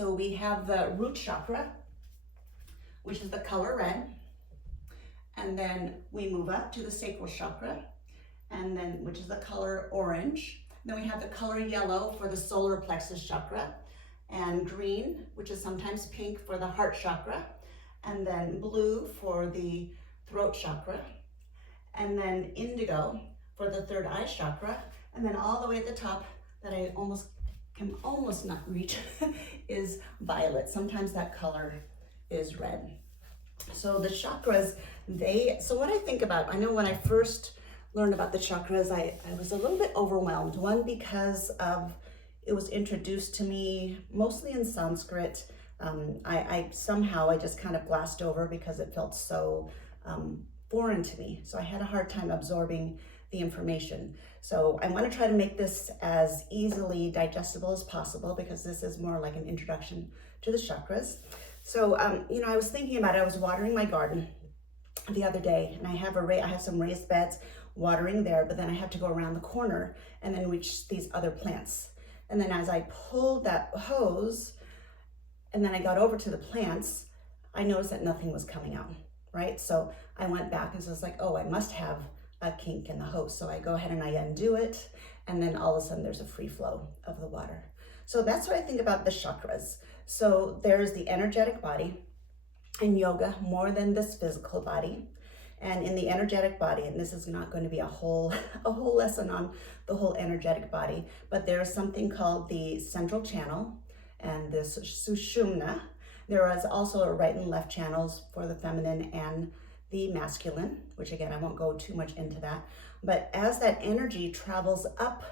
so we have the root chakra, which is the color red. And then we move up to the sacral chakra, and then which is the color orange. Then we have the color yellow for the solar plexus chakra, and green, which is sometimes pink, for the heart chakra, and then blue for the throat chakra, and then indigo for the third eye chakra, and then all the way at the top that I can almost not reach is violet. Sometimes that color is red. So the chakras, so what I think about, I know when I first learned about the chakras, I was a little bit overwhelmed. One, because it was introduced to me mostly in Sanskrit. I just kind of glassed over because it felt so foreign to me. So I had a hard time absorbing the information. So I want to try to make this as easily digestible as possible, because this is more like an introduction to the chakras. So, I was thinking about it. I was watering my garden the other day, and I have some raised beds watering there, but then I have to go around the corner and then reach these other plants. And then as I pulled that hose and then I got over to the plants, I noticed that nothing was coming out, right? So I went back and so it's like, oh, I must have a kink in the hose. So I go ahead and I undo it, and then all of a sudden there's a free flow of the water. So that's what I think about the chakras. So there's the energetic body in yoga, more than this physical body. And in the energetic body, and this is not going to be a whole lesson on the whole energetic body, but there's something called the central channel and the sushumna. There is also a right and left channels for the feminine and the masculine, which again, I won't go too much into that. But as that energy travels up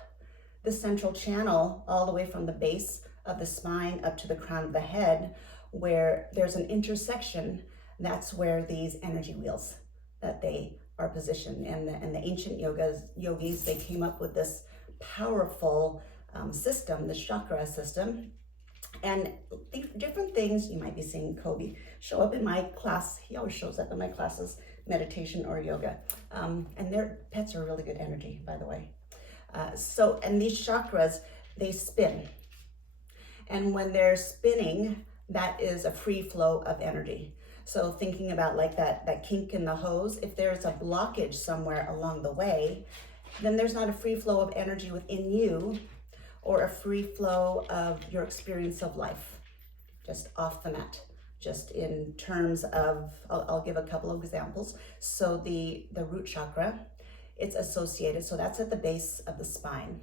the central channel, all the way from the base of the spine up to the crown of the head, where there's an intersection, that's where these energy wheels that they are positioned. And the ancient yogis, they came up with this powerful system, the chakra system. And different things, you might be seeing Kobe show up in my class. He always shows up in my classes, meditation or yoga. And their pets are really good energy, by the way. And these chakras, they spin. And when they're spinning, that is a free flow of energy. So thinking about like that kink in the hose, if there's a blockage somewhere along the way, then there's not a free flow of energy within you, or a free flow of your experience of life, just off the mat. Just in terms of, I'll give a couple of examples. So the root chakra, it's associated, so that's at the base of the spine.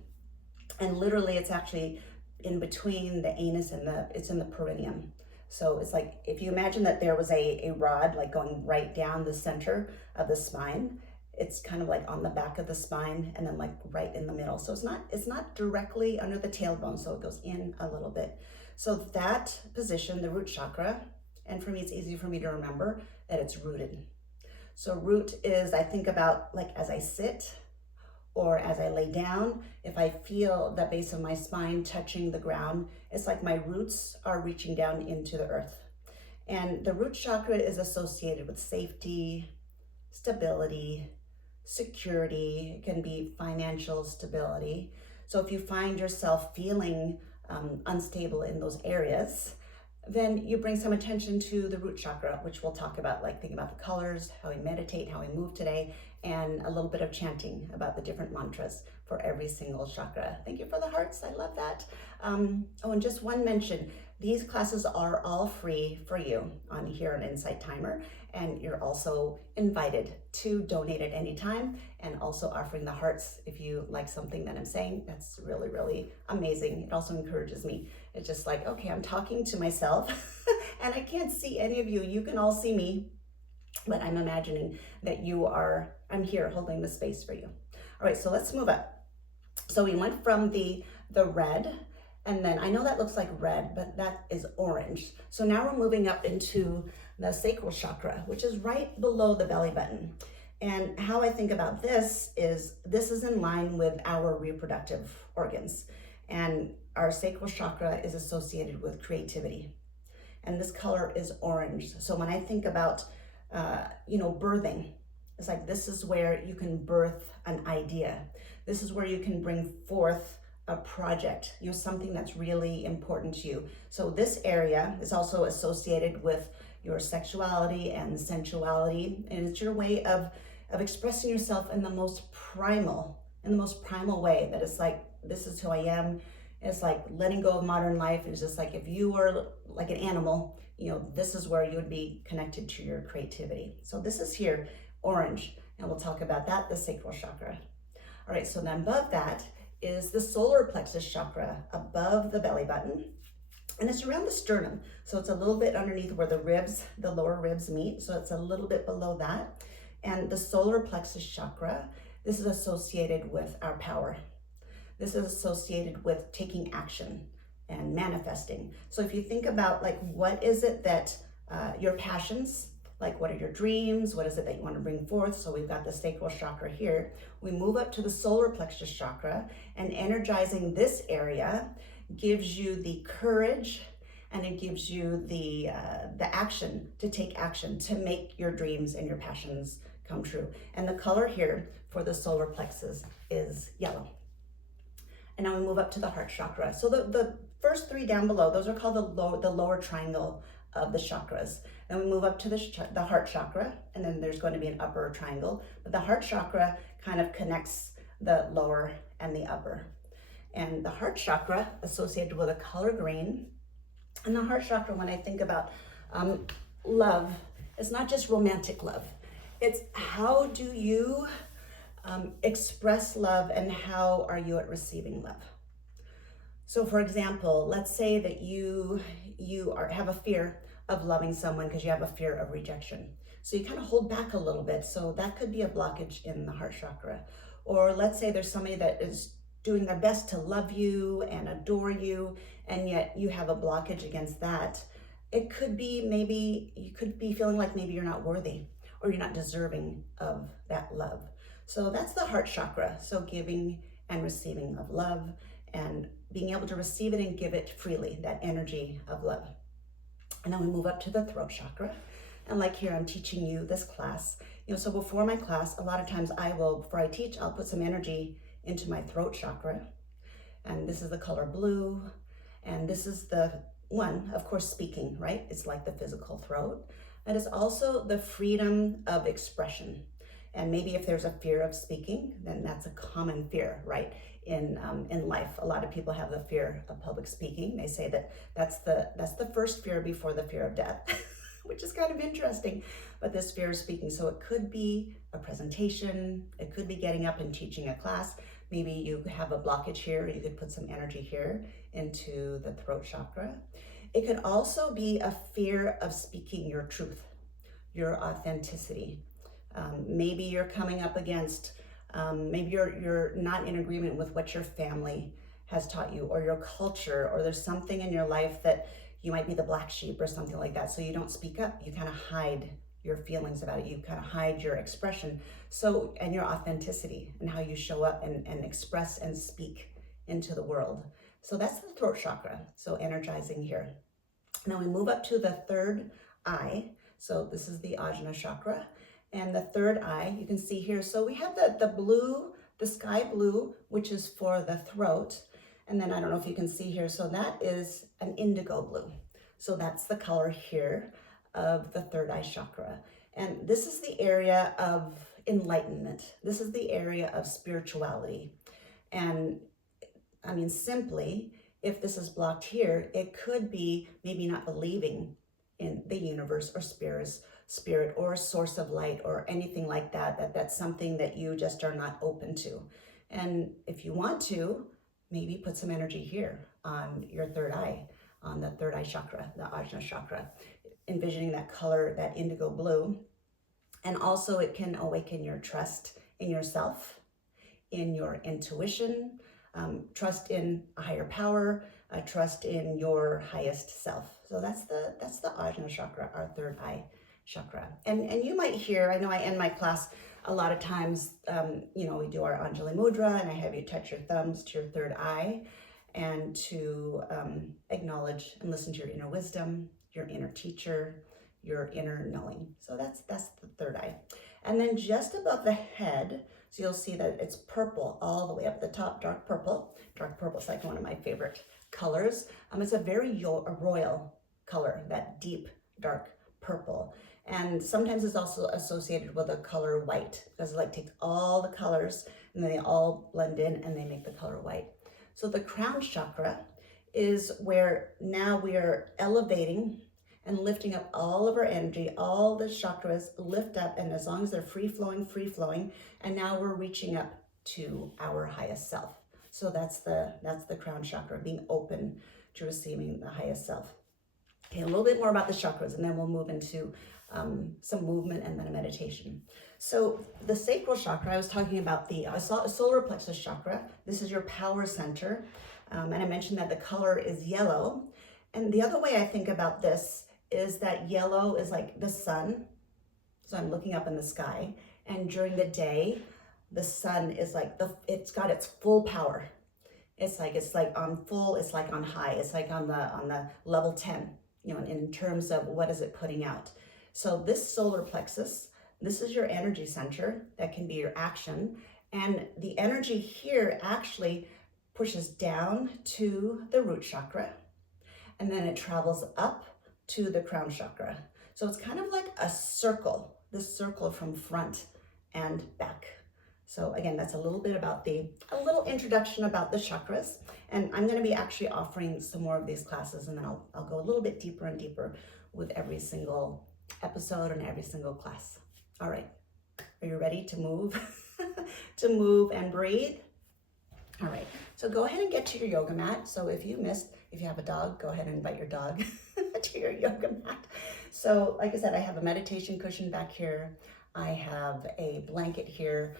And literally it's actually in between the anus and it's in the perineum. So it's like, if you imagine that there was a rod like going right down the center of the spine, it's kind of like on the back of the spine and then like right in the middle. So it's not directly under the tailbone, so it goes in a little bit. So that position, the root chakra, and for me, it's easy for me to remember that it's rooted. So root is, I think about like as I sit or as I lay down, if I feel the base of my spine touching the ground, it's like my roots are reaching down into the earth. And the root chakra is associated with safety, stability, security. It can be financial stability. So if you find yourself feeling unstable in those areas, then you bring some attention to the root chakra, which we'll talk about, like thinking about the colors, how we meditate, how we move today, and a little bit of chanting about the different mantras for every single chakra. Thank you for the hearts, I love that. And just one mention, these classes are all free for you on here on Insight Timer, and you're also invited to donate at any time, and also offering the hearts if you like something that I'm saying. That's really, really amazing. It also encourages me. It's just like, okay, I'm talking to myself and I can't see any of you. You can all see me, but I'm imagining that I'm here holding the space for you. All right, so let's move up. So we went from the red, and then I know that looks like red, but that is orange. So now we're moving up into the sacral chakra, which is right below the belly button. And how I think about this is in line with our reproductive organs. And our sacral chakra is associated with creativity. And this color is orange. So when I think about, birthing, it's like this is where you can birth an idea. This is where you can bring forth a project, something that's really important to you. So this area is also associated with your sexuality and sensuality, and it's your way of expressing yourself in the most primal way, that it's like, this is who I am. It's like letting go of modern life. It's just like, if you were like an animal, this is where you would be connected to your creativity. So this is here, orange, and we'll talk about that, the sacral chakra. All right, so then above that is the solar plexus chakra, above the belly button, and it's around the sternum. So it's a little bit underneath where the lower ribs meet. So it's a little bit below that. And the solar plexus chakra, this is associated with our power. This is associated with taking action and manifesting. So if you think about, like, what is it that your passions, like what are your dreams? What is it that you want to bring forth? So we've got the sacral chakra here. We move up to the solar plexus chakra, and energizing this area gives you the courage, and it gives you the action, to take action, to make your dreams and your passions come true. And the color here for the solar plexus is yellow. And now we move up to the heart chakra. So the first three down below, those are called the lower triangle of the chakras. Then we move up to the heart chakra, and then there's going to be an upper triangle. But the heart chakra kind of connects the lower and the upper. And the heart chakra associated with a color green. And the heart chakra, when I think about love, it's not just romantic love. It's how do you express love, and how are you at receiving love? So for example, let's say that you have a fear of loving someone because you have a fear of rejection. So you kind of hold back a little bit. So that could be a blockage in the heart chakra. Or let's say there's somebody that is doing their best to love you and adore you, and yet you have a blockage against that. It could be, maybe you could be feeling like maybe you're not worthy, or you're not deserving of that love. So that's the heart chakra. So giving and receiving of love, and being able to receive it and give it freely, that energy of love. And then we move up to the throat chakra. And like here, I'm teaching you this class. So before my class, a lot of times before I teach, I'll put some energy into my throat chakra. And this is the color blue. And this is the one, of course, speaking, right? It's like the physical throat. It is also the freedom of expression. And maybe if there's a fear of speaking, then that's a common fear, right? In life, a lot of people have the fear of public speaking. They say that that's the first fear before the fear of death, which is kind of interesting. But this fear of speaking, so it could be a presentation, it could be getting up and teaching a class. Maybe you have a blockage here. You could put some energy here into the throat chakra. It could also be a fear of speaking your truth, your authenticity. Maybe you're coming up against, maybe you're not in agreement with what your family has taught you, or your culture, or there's something in your life that you might be the black sheep or something like that. So you don't speak up. You kind of hide your feelings about it. You kind of hide your expression. So, and your authenticity, and how you show up and express and speak into the world. So that's the throat chakra. So energizing here. Now we move up to the third eye. So this is the ajna chakra. And the third eye, you can see here. So we have the blue, the sky blue, which is for the throat. And then I don't know if you can see here. So that is an indigo blue. So that's the color here of the third eye chakra. And this is the area of enlightenment. This is the area of spirituality. And I mean, simply, if this is blocked here, it could be maybe not believing in the universe or spirit or a source of light or anything like that, that's something that you just are not open to. And if you want to, maybe put some energy here on your third eye, on the third eye chakra, the ajna chakra, envisioning that color, that indigo blue. And also it can awaken your trust in yourself, in your intuition, trust in a higher power, trust in your highest self. So that's the ajna chakra, our third eye chakra. And you might hear, I know I end my class a lot of times, we do our Anjali Mudra, and I have you touch your thumbs to your third eye, and to acknowledge and listen to your inner wisdom, your inner teacher, your inner knowing. So that's the third eye. And then just above the head, So you'll see that it's purple all the way up the top, dark purple. Dark purple is like one of my favorite colors. It's a very royal color, that deep, dark purple. And sometimes it's also associated with the color white, because it like takes all the colors and then they all blend in and they make the color white. So the crown chakra is where now we are elevating and lifting up all of our energy. All the chakras lift up, and as long as they're free flowing, and now we're reaching up to our highest self. So that's the crown chakra, being open to receiving the highest self. Okay, a little bit more about the chakras, and then we'll move into some movement and then a meditation. So the sacral chakra, I was talking about the solar plexus chakra. This is your power center. And I mentioned that the color is yellow. And the other way I think about this is that yellow is like the sun. So I'm looking up in the sky, and during the day, the sun is like it's got its full power. It's like on full, it's like on high, it's like on the level 10, in terms of what is it putting out. So this solar plexus, this is your energy center. That can be your action. And the energy here actually pushes down to the root chakra, and then it travels up to the crown chakra. So it's kind of like a circle, this circle from front and back. So again, that's a little bit about a little introduction about the chakras. And I'm going to be actually offering some more of these classes, and then I'll go a little bit deeper and deeper with every single episode and every single class. All right, are you ready to move? To move and breathe? All right, so go ahead and get to your yoga mat. So if you have a dog, go ahead and invite your dog to your yoga mat. So like I said, I have a meditation cushion back here. I have a blanket here.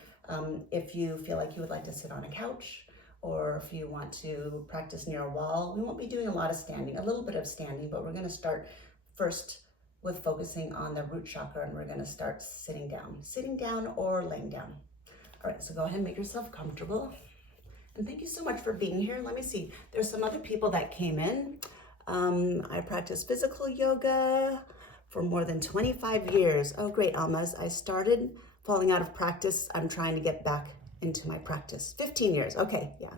If you feel like you would like to sit on a couch, or if you want to practice near a wall, we won't be doing a lot of standing, a little bit of standing, but we're going to start first with focusing on the root chakra, and we're going to start sitting down or laying down. All right, so go ahead and make yourself comfortable. And thank you so much for being here. Let me see. There's some other people that came in. I practice physical yoga for more than 25 years. Oh, great, Almas. I started falling out of practice. I'm trying to get back into my practice. 15 years. Okay, yeah.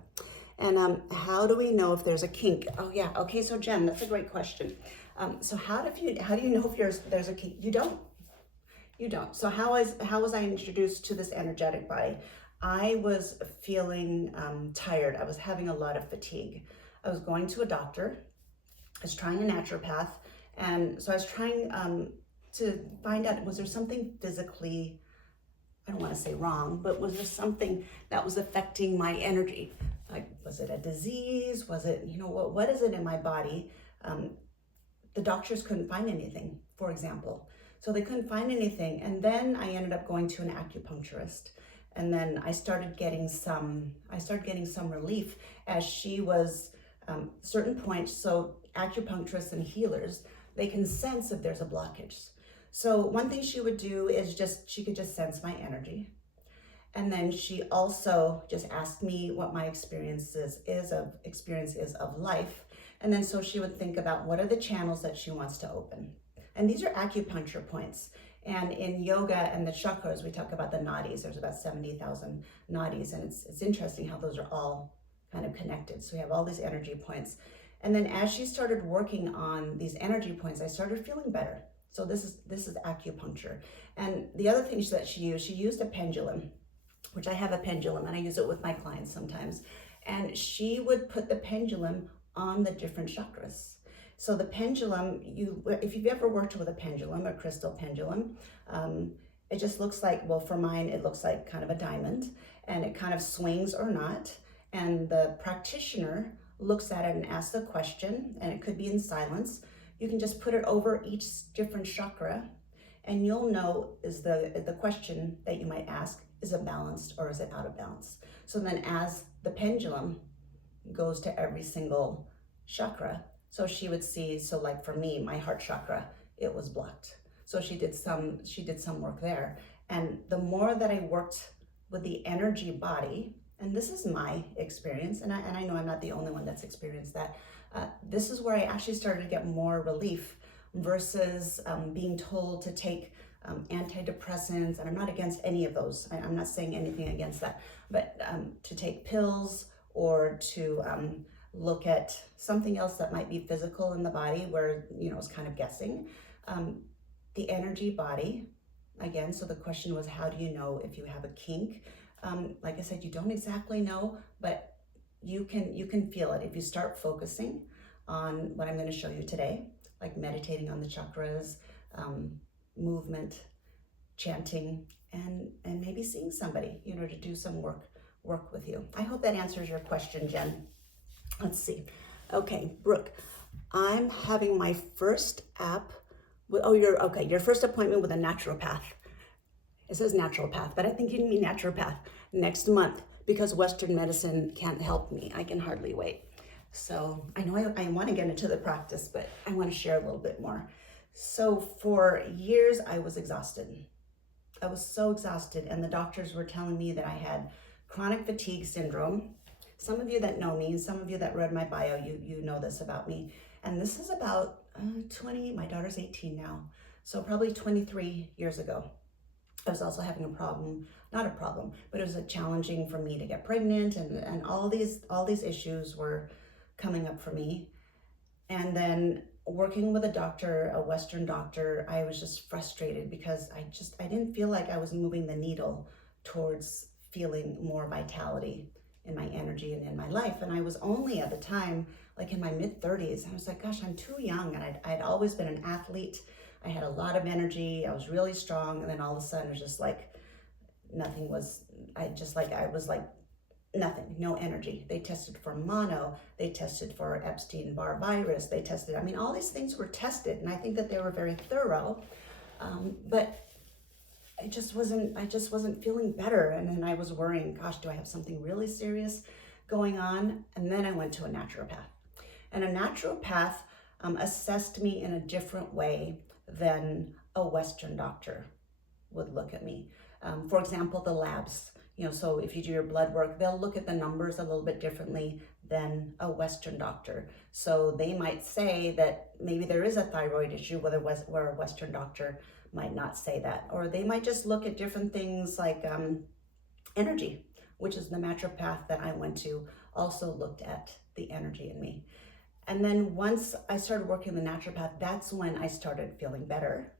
And how do we know if there's a kink? Oh, yeah. Okay, so Jen, that's a great question. So how do you know if there's a kink? You don't. So how was I introduced to this energetic body? I was feeling tired. I was having a lot of fatigue. I was going to a doctor. I was trying a naturopath. And so I was trying to find out, was there something physically, I don't want to say wrong, but was there something that was affecting my energy? Like, was it a disease? Was it, what is it in my body? The doctors couldn't find anything, for example. So they couldn't find anything. And then I ended up going to an acupuncturist. And then I started getting some relief as she was certain points. So acupuncturists and healers, they can sense if there's a blockage. So one thing she would do is she could just sense my energy. And then she also just asked me what my experience is of life. And then so she would think about what are the channels that she wants to open. And these are acupuncture points. And in yoga and the chakras, we talk about the nadis. There's about 70,000 nadis, and it's interesting how those are all kind of connected. So we have all these energy points. And then as she started working on these energy points, I started feeling better. So this is acupuncture. And the other things that she used a pendulum, which I have a pendulum, and I use it with my clients sometimes. And she would put the pendulum on the different chakras. So the pendulum, if you've ever worked with a pendulum, a crystal pendulum, it just looks like, well, for mine, it looks like kind of a diamond, and it kind of swings or not. And the practitioner looks at it and asks a question, and it could be in silence. You can just put it over each different chakra, and you'll know is the question that you might ask, is it balanced or is it out of balance? So then as the pendulum goes to every single chakra, so she would see, so like for me, my heart chakra, it was blocked. So she did some work there. And the more that I worked with the energy body, and this is my experience, and I know I'm not the only one that's experienced that, this is where I actually started to get more relief versus being told to take antidepressants, and I'm not against any of those. I'm not saying anything against that, but to take pills or to look at something else that might be physical in the body where, it's kind of guessing. The energy body, again, so the question was, how do you know if you have a kink? Like I said, you don't exactly know, but you can feel it if you start focusing on what I'm going to show you today, like meditating on the chakras, movement, chanting, and maybe seeing somebody, to do some work with you. I hope that answers your question, Jen. Let's see. Okay, Brooke, I'm having my first your first appointment with a naturopath. It says naturopath, but I think you mean naturopath next month because Western medicine can't help me. I can hardly wait. So I know I want to get into the practice, but I want to share a little bit more. So for years, I was exhausted. I was so exhausted, and the doctors were telling me that I had chronic fatigue syndrome. Some of you that know me, and some of you that read my bio, you know this about me. And this is about 20, my daughter's 18 now, so probably 23 years ago. I was also having not a problem, but it was challenging for me to get pregnant, and all these issues were coming up for me. And then working with a doctor, a Western doctor, I was just frustrated because I didn't feel like I was moving the needle towards feeling more vitality in my energy and in my life. And I was only at the time, like in my mid-30s, I was like, gosh, I'm too young. And I'd always been an athlete. I had a lot of energy. I was really strong. And then all of a sudden it was just like nothing was, I was like nothing, no energy. They tested for mono, they tested for Epstein-Barr virus, all these things were tested, and I think that they were very thorough, but I just wasn't feeling better. And then I was worrying, gosh, do I have something really serious going on? And then I went to a naturopath, and a naturopath assessed me in a different way than a Western doctor would look at me. For example, the labs. So if you do your blood work, they'll look at the numbers a little bit differently than a Western doctor. So they might say that maybe there is a thyroid issue, where a Western doctor might not say that. Or they might just look at different things like energy, which is the naturopath that I went to also looked at the energy in me. And then once I started working with the naturopath, that's when I started feeling better.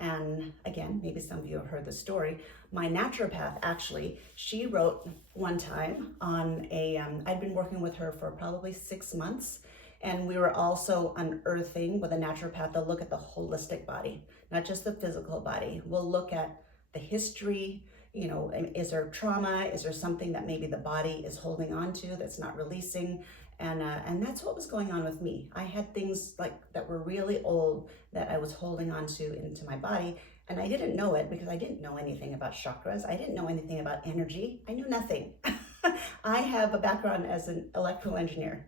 And again, maybe some of you have heard the story. My naturopath, actually, she wrote one time on I'd been working with her for probably 6 months, and we were also unearthing with a naturopath to look at the holistic body, not just the physical body. We'll look at the history, is there trauma? Is there something that maybe the body is holding on to that's not releasing? And that's what was going on with me. I had things like that were really old that I was holding on to into my body, and I didn't know it because I didn't know anything about chakras. I didn't know anything about energy. I knew nothing. I have a background as an electrical engineer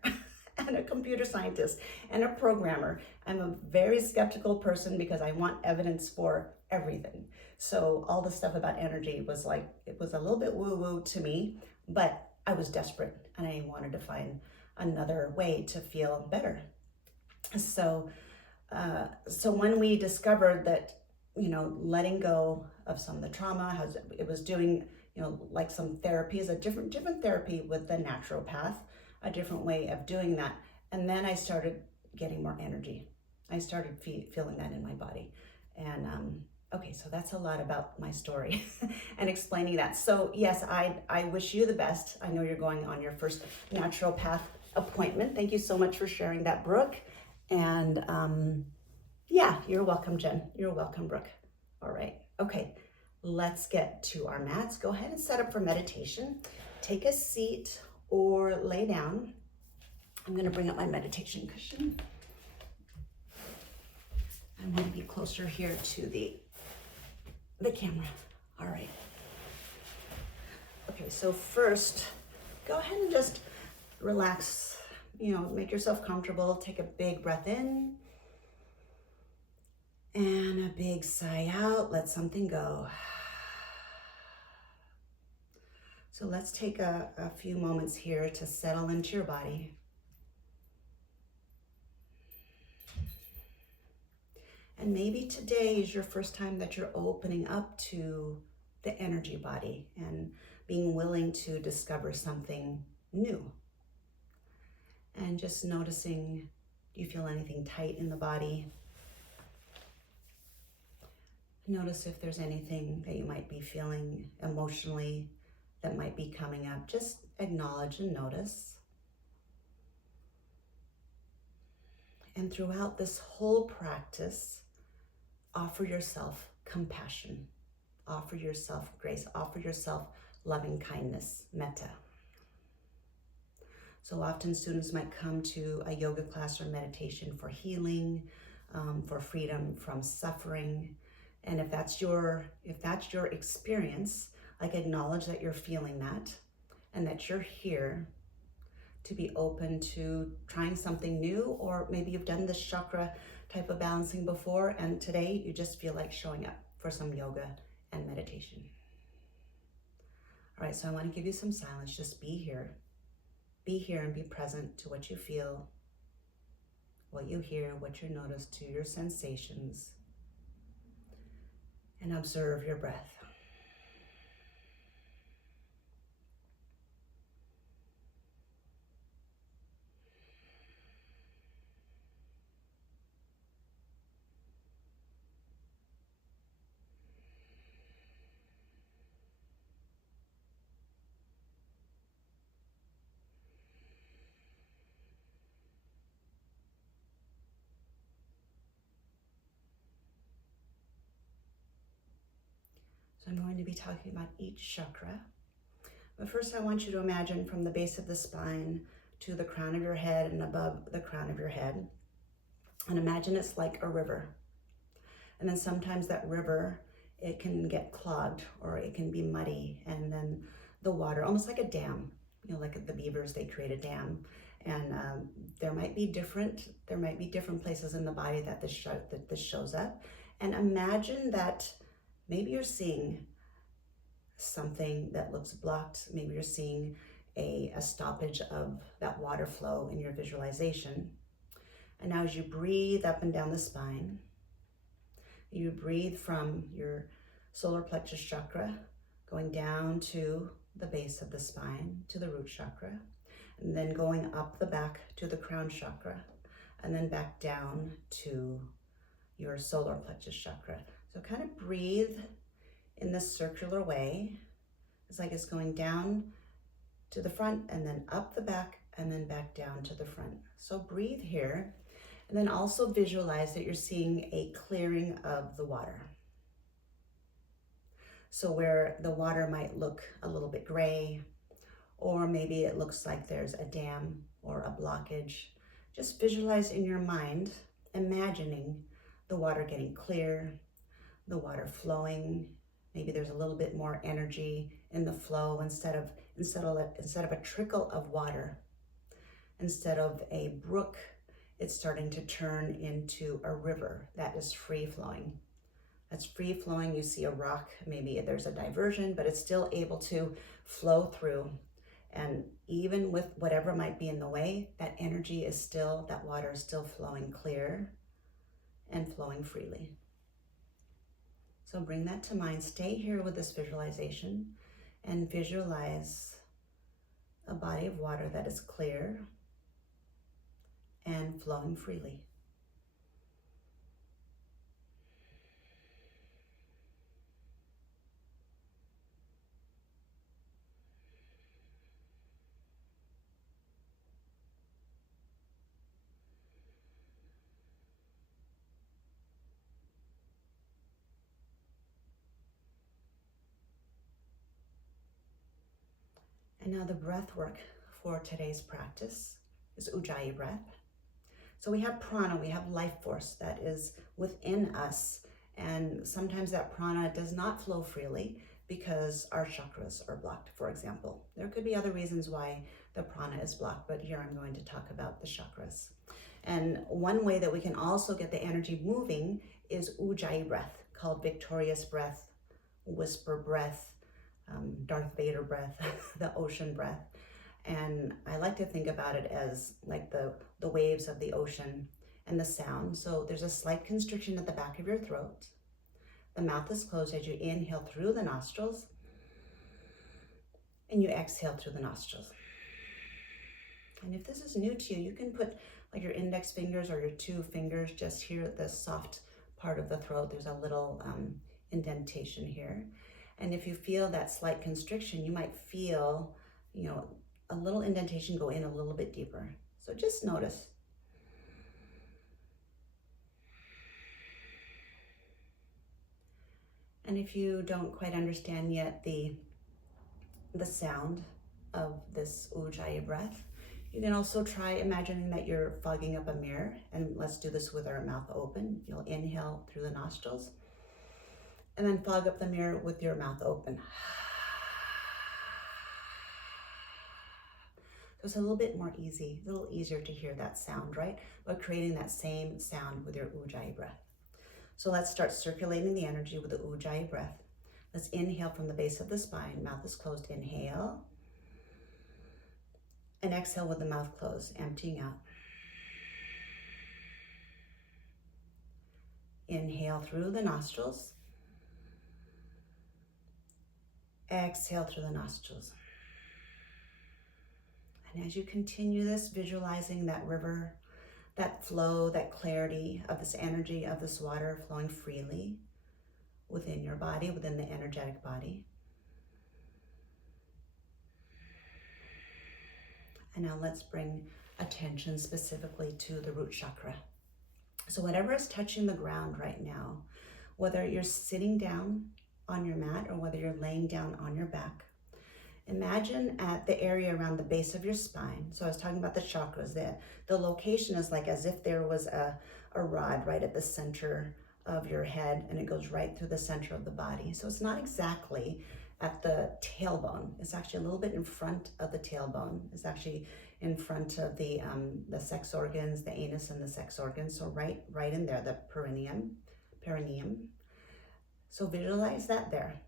and a computer scientist and a programmer. I'm a very skeptical person because I want evidence for everything. So all the stuff about energy was it was a little bit woo-woo to me, but I was desperate and I wanted to find another way to feel better. So when we discovered that, letting go of some of the trauma, how it was doing, like some therapies, a different therapy with the naturopath, a different way of doing that. And then I started getting more energy. I started feeling that in my body. And okay, so that's a lot about my story and explaining that. So yes, I wish you the best. I know you're going on your first naturopath appointment. Thank you so much for sharing that, Brooke. And yeah, you're welcome, Jen. You're welcome, Brooke. All right. Okay, let's get to our mats. Go ahead and set up for meditation. Take a seat or lay down. I'm going to bring up my meditation cushion. I'm going to be closer here to the camera. All right. Okay, so first, go ahead and just relax, make yourself comfortable. Take a big breath in and a big sigh out. Let something go. So let's take a few moments here to settle into your body. And maybe today is your first time that you're opening up to the energy body and being willing to discover something new. And just noticing, do you feel anything tight in the body? Notice if there's anything that you might be feeling emotionally that might be coming up. Just acknowledge and notice. And throughout this whole practice, offer yourself compassion, offer yourself grace, offer yourself loving kindness, metta. So often students might come to a yoga class or meditation for healing, for freedom from suffering. And if that's your experience, like acknowledge that you're feeling that and that you're here to be open to trying something new, or maybe you've done this chakra type of balancing before and today you just feel like showing up for some yoga and meditation. All right, so I want to give you some silence. Just be here. Be here and be present to what you feel, what you hear, what you notice, to your sensations, and observe your breath. So I'm going to be talking about each chakra. But first I want you to imagine from the base of the spine to the crown of your head and above the crown of your head. And imagine it's like a river. And then sometimes that river, it can get clogged or it can be muddy. And then the water, almost like a dam, you know, like at the beavers, they create a dam. And there might be different places in the body that this shows up. And imagine that maybe you're seeing something that looks blocked. Maybe you're seeing a stoppage of that water flow in your visualization. And now as you breathe up and down the spine, you breathe from your solar plexus chakra, going down to the base of the spine, to the root chakra, and then going up the back to the crown chakra, and then back down to your solar plexus chakra. So kind of breathe in this circular way. It's like it's going down to the front and then up the back and then back down to the front. So breathe here, and then also visualize that you're seeing a clearing of the water. So where the water might look a little bit gray, or maybe it looks like there's a dam or a blockage, just visualize in your mind, imagining the water getting clear, the water flowing. Maybe there's a little bit more energy in the flow instead of a trickle of water. Instead of a brook, it's starting to turn into a river that is free flowing. That's free flowing. You see a rock, maybe there's a diversion, but it's still able to flow through. And even with whatever might be in the way, that energy is still, that water is still flowing clear and flowing freely. So bring that to mind. Stay here with this visualization and visualize a body of water that is clear and flowing freely. And now the breath work for today's practice is ujjayi breath. So we have prana, we have life force that is within us. And sometimes that prana does not flow freely because our chakras are blocked, for example. There could be other reasons why the prana is blocked, but here I'm going to talk about the chakras. And one way that we can also get the energy moving is ujjayi breath, called victorious breath, whisper breath, Darth Vader breath, the ocean breath. And I like to think about it as like the waves of the ocean, and the sound. So there's a slight constriction at the back of your throat. The mouth is closed as you inhale through the nostrils and you exhale through the nostrils. And if this is new to you, you can put like your index fingers or your 2 fingers just here at the soft part of the throat. There's a little indentation here. And if you feel that slight constriction, you might feel, you know, a little indentation go in a little bit deeper. So just notice. And if you don't quite understand yet the sound of this ujjayi breath, you can also try imagining that you're fogging up a mirror, and let's do this with our mouth open. You'll inhale through the nostrils and then fog up the mirror with your mouth open. So it's a little bit more easy, a little easier to hear that sound, right? But creating that same sound with your ujjayi breath. So let's start circulating the energy with the ujjayi breath. Let's inhale from the base of the spine, mouth is closed, inhale. And exhale with the mouth closed, emptying out. Inhale through the nostrils. Exhale through the nostrils. And as you continue this, visualizing that river, that flow, that clarity of this energy, of this water flowing freely within your body, within the energetic body. And now let's bring attention specifically to the root chakra. So whatever is touching the ground right now, whether you're sitting down on your mat or whether you're laying down on your back, imagine at the area around the base of your spine. So I was talking about the chakras. The location is like as if there was a rod right at the center of your head, and it goes right through the center of the body. So it's not exactly at the tailbone. It's actually a little bit in front of the tailbone. It's actually in front of the sex organs, the anus and the sex organs. So right in there, the perineum. So visualize that there.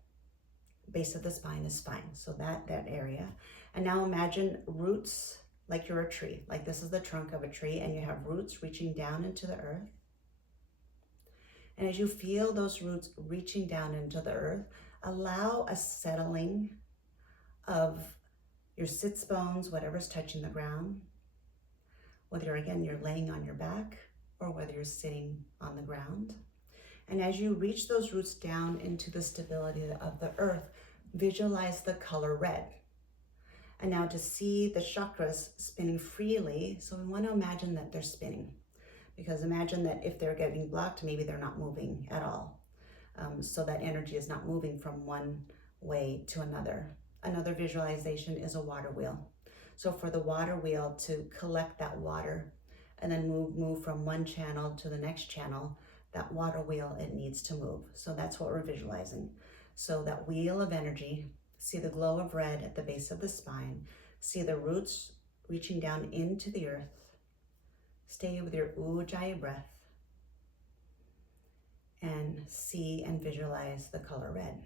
Base of the spine is fine. So that area. And now imagine roots like you're a tree. Like this is the trunk of a tree and you have roots reaching down into the earth. And as you feel those roots reaching down into the earth, allow a settling of your sits bones, whatever's touching the ground, whether again you're laying on your back or whether you're sitting on the ground. And as you reach those roots down into the stability of the earth, visualize the color red. And now to see the chakras spinning freely, so we want to imagine that they're spinning. Because imagine that if they're getting blocked, maybe they're not moving at all. So that energy is not moving from one way to another. Another visualization is a water wheel. So for the water wheel to collect that water and then move from one channel to the next channel, that water wheel, it needs to move. So that's what we're visualizing. So that wheel of energy, see the glow of red at the base of the spine, see the roots reaching down into the earth. Stay with your ujjayi breath and see and visualize the color red.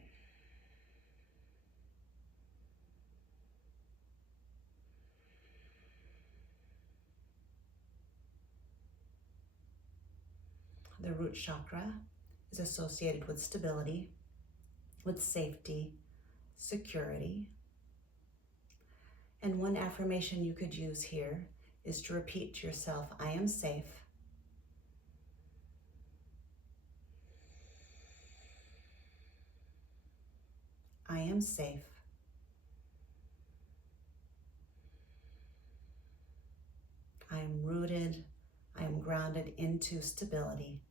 The root chakra is associated with stability, with safety, security. And one affirmation you could use here is to repeat to yourself, I am safe. I am safe. I am rooted. I am grounded into stability.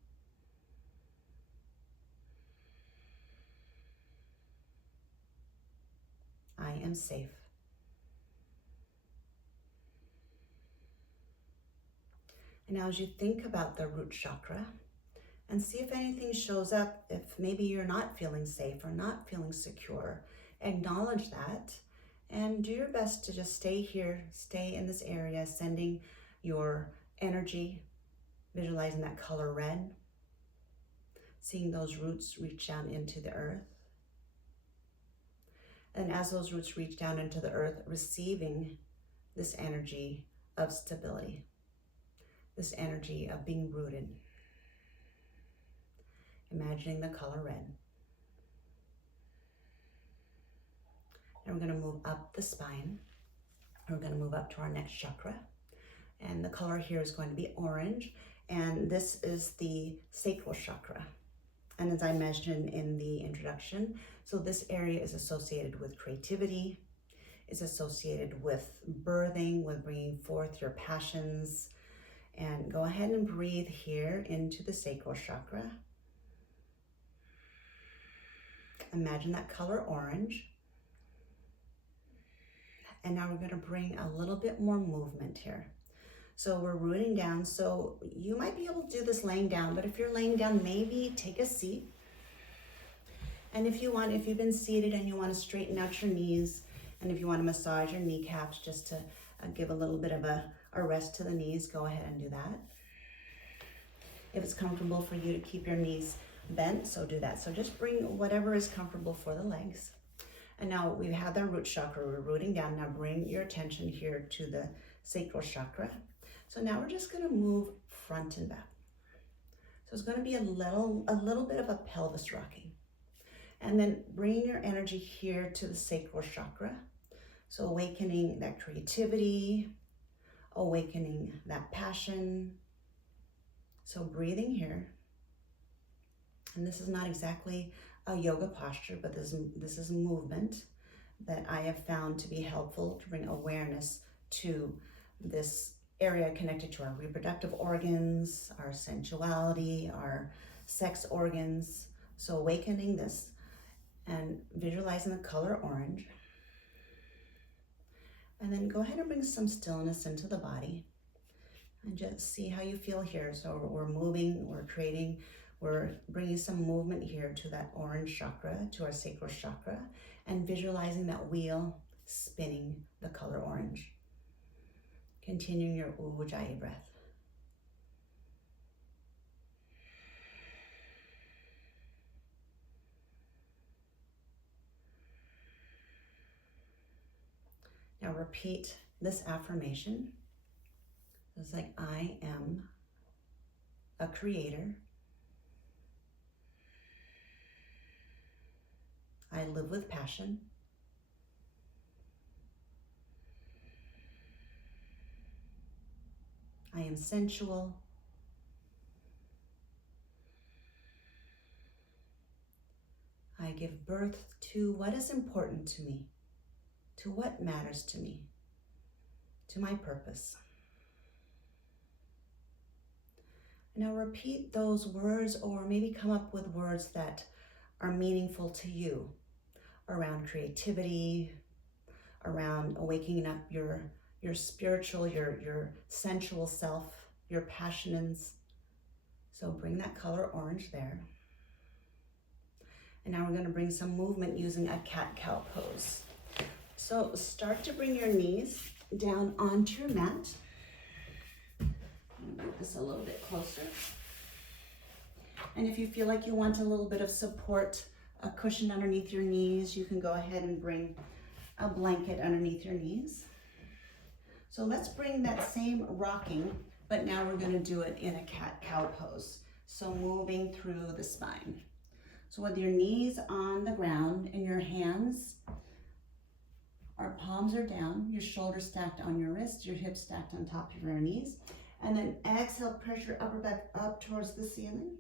I am safe. And now as you think about the root chakra, and see if anything shows up, if maybe you're not feeling safe or not feeling secure, acknowledge that and do your best to just stay here, stay in this area, sending your energy, visualizing that color red, seeing those roots reach down into the earth. And as those roots reach down into the earth, receiving this energy of stability, this energy of being rooted. Imagining the color red. And we're going to move up the spine. We're going to move up to our next chakra. And the color here is going to be orange. And this is the sacral chakra. And as I mentioned in the introduction, so this area is associated with creativity, is associated with birthing, with bringing forth your passions. And go ahead and breathe here into the sacral chakra. Imagine that color orange. And now we're going to bring a little bit more movement here. So we're rooting down. So you might be able to do this laying down, but if you're laying down, maybe take a seat. And if you've been seated and you want to straighten out your knees, and if you want to massage your kneecaps just to give a little bit of a rest to the knees, go ahead and do that. If it's comfortable for you to keep your knees bent, so do that. So just bring whatever is comfortable for the legs. And now we have that root chakra, we're rooting down. Now bring your attention here to the sacral chakra. So now we're just gonna move front and back. So it's gonna be a little bit of a pelvis rocking. And then bring your energy here to the sacral chakra. So awakening that creativity, awakening that passion. So breathing here. And this is not exactly a yoga posture, but this is a movement that I have found to be helpful to bring awareness to this area connected to our reproductive organs, our sensuality, our sex organs. So awakening this and visualizing the color orange. And then go ahead and bring some stillness into the body and just see how you feel here. So we're moving, we're bringing some movement here to that orange chakra, to our sacral chakra, and visualizing that wheel spinning the color orange. Continuing your ujjayi breath. Now repeat this affirmation. It's like, I am a creator. I live with passion. I am sensual. I give birth to what is important to me, to what matters to me, to my purpose. Now repeat those words, or maybe come up with words that are meaningful to you around creativity, around awakening up your spiritual, your sensual self, your passions. So bring that color orange there. And now we're going to bring some movement using a cat-cow pose. So start to bring your knees down onto your mat. Move this a little bit closer. And if you feel like you want a little bit of support, a cushion underneath your knees, you can go ahead and bring a blanket underneath your knees. So let's bring that same rocking, but now we're going to do it in a cat-cow pose. So moving through the spine. So with your knees on the ground and your hands, our palms are down, your shoulders stacked on your wrists, your hips stacked on top of your knees. And then exhale, pressure upper back up towards the ceiling.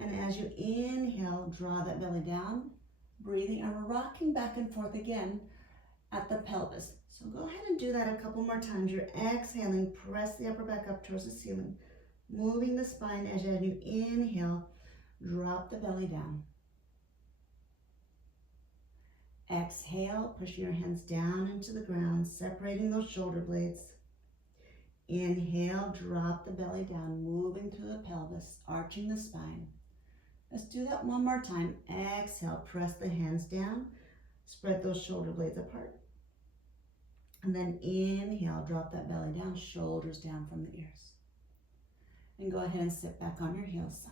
And as you inhale, draw that belly down, breathing, and we're rocking back and forth again at the pelvis. So go ahead and do that a couple more times. You're exhaling, press the upper back up towards the ceiling, moving the spine as you inhale, drop the belly down. Exhale, pushing your hands down into the ground, separating those shoulder blades. Inhale, drop the belly down, moving through the pelvis, arching the spine. Let's do that one more time. Exhale, press the hands down, spread those shoulder blades apart. And then inhale, drop that belly down, shoulders down from the ears. And go ahead and sit back on your heels.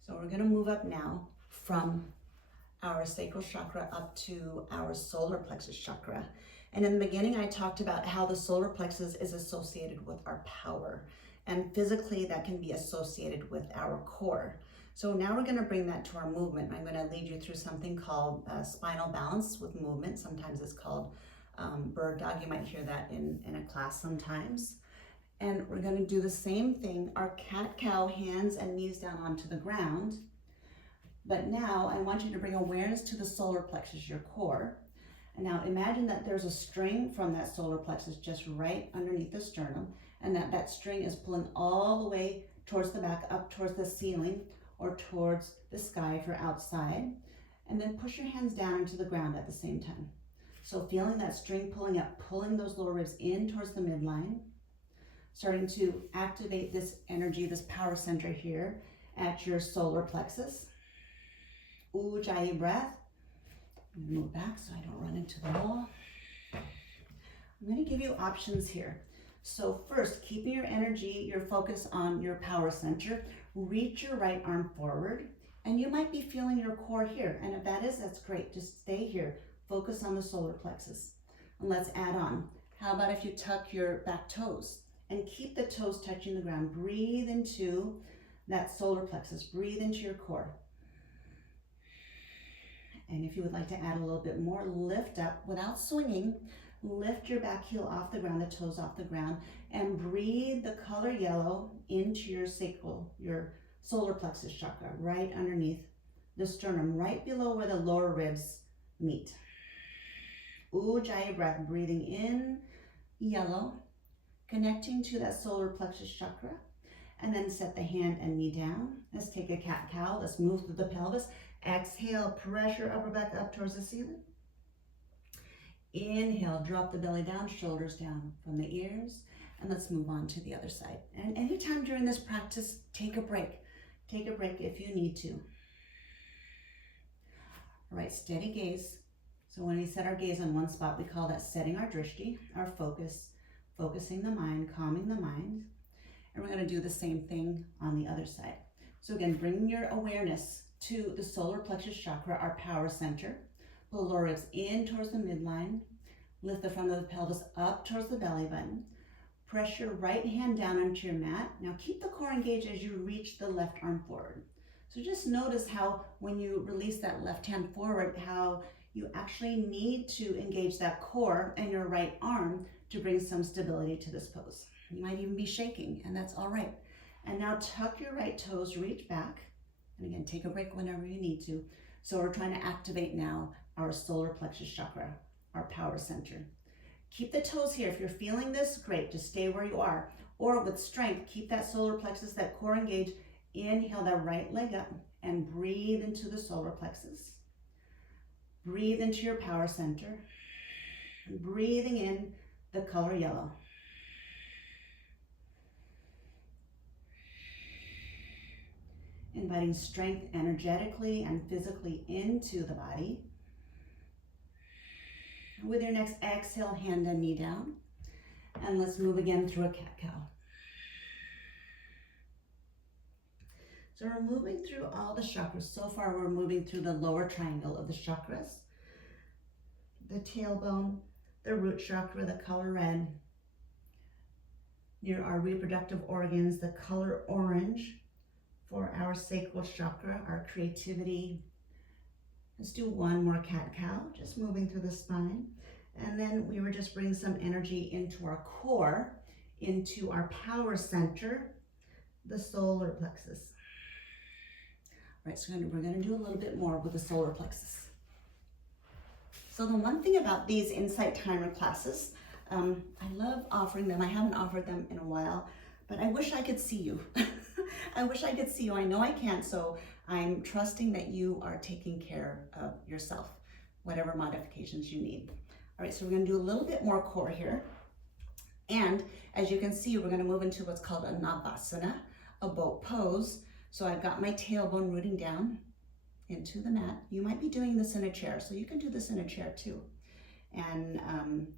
So we're gonna move up now from our sacral chakra up to our solar plexus chakra. And in the beginning, I talked about how the solar plexus is associated with our power. And physically, that can be associated with our core. So now we're going to bring that to our movement. I'm going to lead you through something called spinal balance with movement. Sometimes it's called bird dog. You might hear that in a class sometimes. And we're going to do the same thing, our cat-cow, hands and knees down onto the ground. But now I want you to bring awareness to the solar plexus, your core. And now imagine that there's a string from that solar plexus just right underneath the sternum, and that string is pulling all the way towards the back, up towards the ceiling or towards the sky for outside. And then push your hands down into the ground at the same time. So feeling that string pulling up, pulling those lower ribs in towards the midline, starting to activate this energy, this power center here at your solar plexus. Ujjayi breath. I'm gonna move back so I don't run into the wall. I'm gonna give you options here. So first, keeping your energy, your focus on your power center, reach your right arm forward, and you might be feeling your core here. And if that is, that's great. Just stay here. Focus on the solar plexus. And let's add on. How about if you tuck your back toes and keep the toes touching the ground? Breathe into that solar plexus. Breathe into your core. And if you would like to add a little bit more, lift up without swinging. Lift your back heel off the ground, the toes off the ground, and breathe the color yellow into your sacral, your solar plexus chakra, right underneath the sternum, right below where the lower ribs meet. Ujjayi breath, breathing in yellow, connecting to that solar plexus chakra, and then set the hand and knee down. Let's take a cat-cow. Let's move through the pelvis. Exhale, pressure upper back up towards the ceiling. Inhale, drop the belly down, shoulders down from the ears, and let's move on to the other side. And anytime during this practice, take a break. Take a break if you need to. All right, steady gaze. So when we set our gaze on one spot, we call that setting our drishti, our focus, focusing the mind, calming the mind. And we're going to do the same thing on the other side. So again, bring your awareness to the solar plexus chakra, our power center. Pull the lower ribs in towards the midline. Lift the front of the pelvis up towards the belly button. Press your right hand down onto your mat. Now keep the core engaged as you reach the left arm forward. So just notice how when you release that left hand forward, how you actually need to engage that core and your right arm to bring some stability to this pose. You might even be shaking, and that's all right. And now tuck your right toes, reach back. And again, take a break whenever you need to. So we're trying to activate now our solar plexus chakra, our power center. Keep the toes here. If you're feeling this, great, just stay where you are. Or with strength, keep that solar plexus, that core engaged. Inhale that right leg up and breathe into the solar plexus. Breathe into your power center. Breathing in the color yellow. Inviting strength energetically and physically into the body. With your next exhale, hand and knee down. And let's move again through a cat-cow. So we're moving through all the chakras. So far, we're moving through the lower triangle of the chakras. The tailbone, the root chakra, the color red. Near our reproductive organs, the color orange. For our sacral chakra, our creativity. Let's do one more cat-cow, just moving through the spine. And then we were just bringing some energy into our core, into our power center, the solar plexus. All right, so we're gonna do a little bit more with the solar plexus. So the one thing about these Insight Timer classes, I love offering them. I haven't offered them in a while, but I wish I could see you. I wish I could see you. I know I can't, so I'm trusting that you are taking care of yourself, whatever modifications you need. All right, so we're gonna do a little bit more core here. And as you can see, we're gonna move into what's called a navasana, a boat pose. So I've got my tailbone rooting down into the mat. You might be doing this in a chair, so you can do this in a chair too. And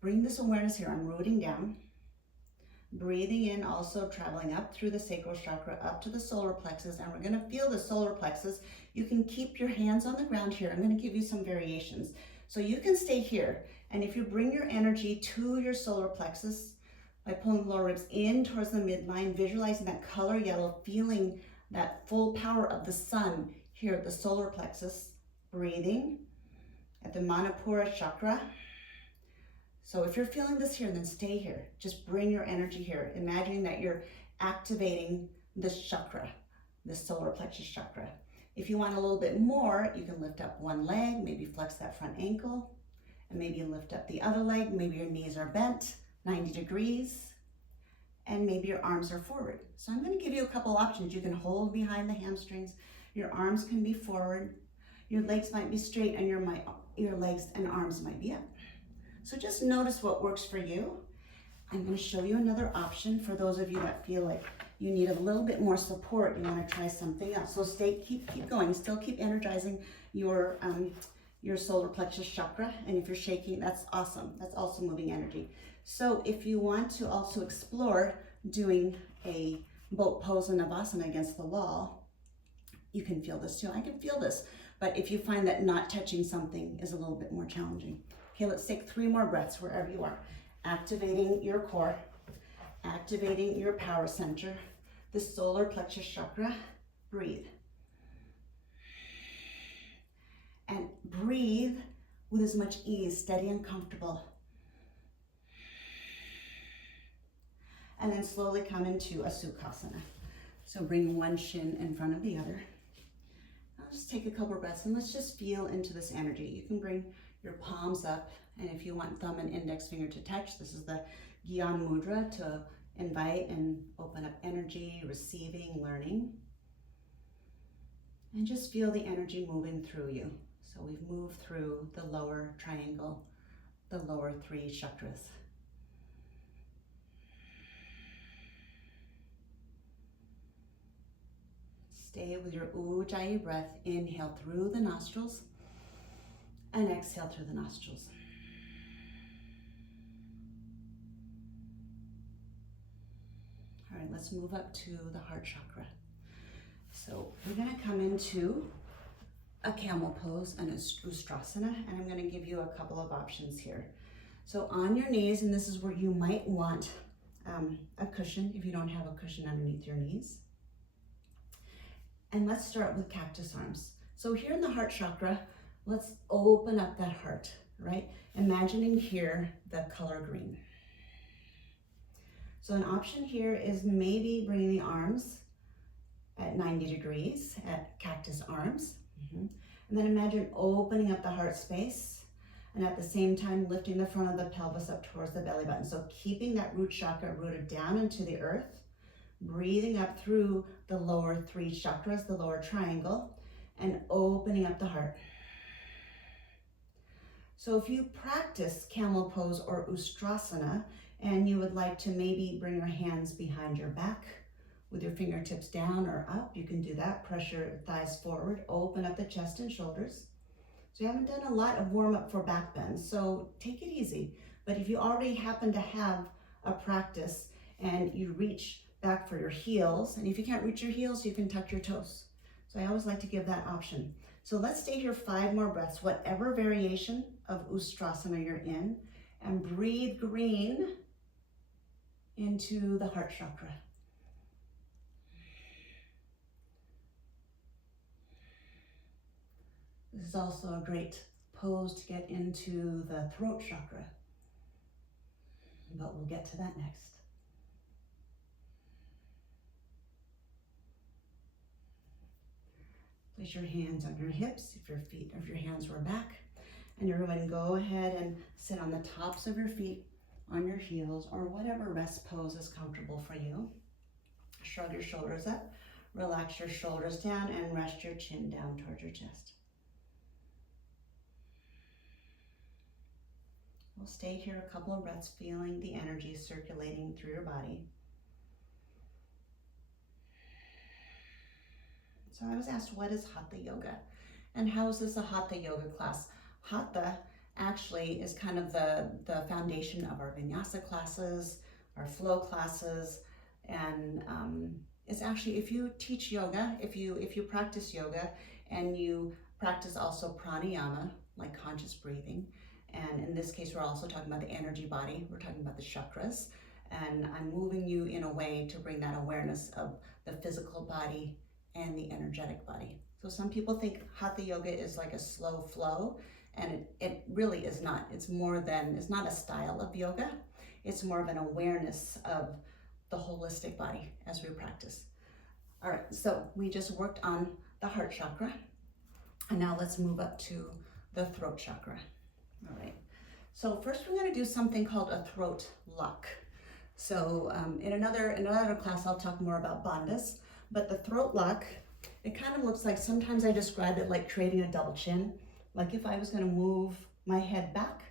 bring this awareness here. I'm rooting down. Breathing in, also traveling up through the sacral chakra, up to the solar plexus, and we're gonna feel the solar plexus. You can keep your hands on the ground here. I'm gonna give you some variations. So you can stay here. And if you bring your energy to your solar plexus by pulling the lower ribs in towards the midline, visualizing that color yellow, feeling that full power of the sun here at the solar plexus, breathing at the Manipura chakra. So if you're feeling this here, then stay here. Just bring your energy here. Imagining that you're activating this chakra, this solar plexus chakra. If you want a little bit more, you can lift up one leg, maybe flex that front ankle, and maybe lift up the other leg. Maybe your knees are bent 90 degrees, and maybe your arms are forward. So I'm going to give you a couple options. You can hold behind the hamstrings. Your arms can be forward. Your legs might be straight, and your legs and arms might be up. So just notice what works for you. I'm going to show you another option for those of you that feel like you need a little bit more support. You want to try something else. So keep going. Still keep energizing your solar plexus chakra. And if you're shaking, that's awesome. That's also moving energy. So if you want to also explore doing a boat pose in Navasana against the wall, you can feel this too. I can feel this. But if you find that not touching something is a little bit more challenging. Okay, let's take 3 more breaths wherever you are. Activating your core, activating your power center, the solar plexus chakra. Breathe. And breathe with as much ease, steady and comfortable. And then slowly come into a sukhasana. So bring one shin in front of the other. I'll just take a couple breaths and let's just feel into this energy. You can bring your palms up, and if you want thumb and index finger to touch, this is the Gyan Mudra to invite and open up energy, receiving, learning. And just feel the energy moving through you. So we've moved through the lower triangle, the lower 3 chakras. Stay with your ujjayi breath. Inhale through the nostrils and exhale through the nostrils. All right, let's move up to the heart chakra. So we're going to come into a camel pose and a ustrasana, and I'm going to give you a couple of options here. So on your knees, and this is where you might want a cushion if you don't have a cushion underneath your knees. And let's start with cactus arms. So here in the heart chakra, let's open up that heart, right? Imagining here the color green. So an option here is maybe bringing the arms at 90 degrees at cactus arms. And then imagine opening up the heart space and at the same time lifting the front of the pelvis up towards the belly button. So keeping that root chakra rooted down into the earth, breathing up through the lower 3 chakras, the lower triangle, and opening up the heart. So if you practice camel pose or ustrasana and you would like to maybe bring your hands behind your back with your fingertips down or up, you can do that. Press your thighs forward, open up the chest and shoulders. So you haven't done a lot of warm up for back bends, so take it easy. But if you already happen to have a practice and you reach back for your heels, and if you can't reach your heels, you can tuck your toes. So I always like to give that option. So let's stay here 5 more breaths, whatever variation of ustrasana you're in, and breathe green into the heart chakra. This is also a great pose to get into the throat chakra, but we'll get to that next. Place your hands on your hips if your hands were back. And everyone go ahead and sit on the tops of your feet, on your heels, or whatever rest pose is comfortable for you. Shrug your shoulders up, relax your shoulders down, and rest your chin down towards your chest. We'll stay here a couple of breaths, feeling the energy circulating through your body. So I was asked, what is Hatha Yoga? And how is this a Hatha Yoga class? Hatha actually is kind of the foundation of our vinyasa classes, our flow classes, and it's actually, if you teach yoga, if you practice yoga and you practice also pranayama, like conscious breathing. And in this case, we're also talking about the energy body. We're talking about the chakras. And I'm moving you in a way to bring that awareness of the physical body and the energetic body. So some people think Hatha yoga is like a slow flow, and it really is not. It's not a style of yoga. It's more of an awareness of the holistic body as we practice. All right, so we just worked on the heart chakra, and now let's move up to the throat chakra. All right, so first we're going to do something called a throat lock. So in another class, I'll talk more about bandhas, but the throat lock, it kind of looks like, sometimes I describe it like creating a double chin. Like if I was going to move my head back,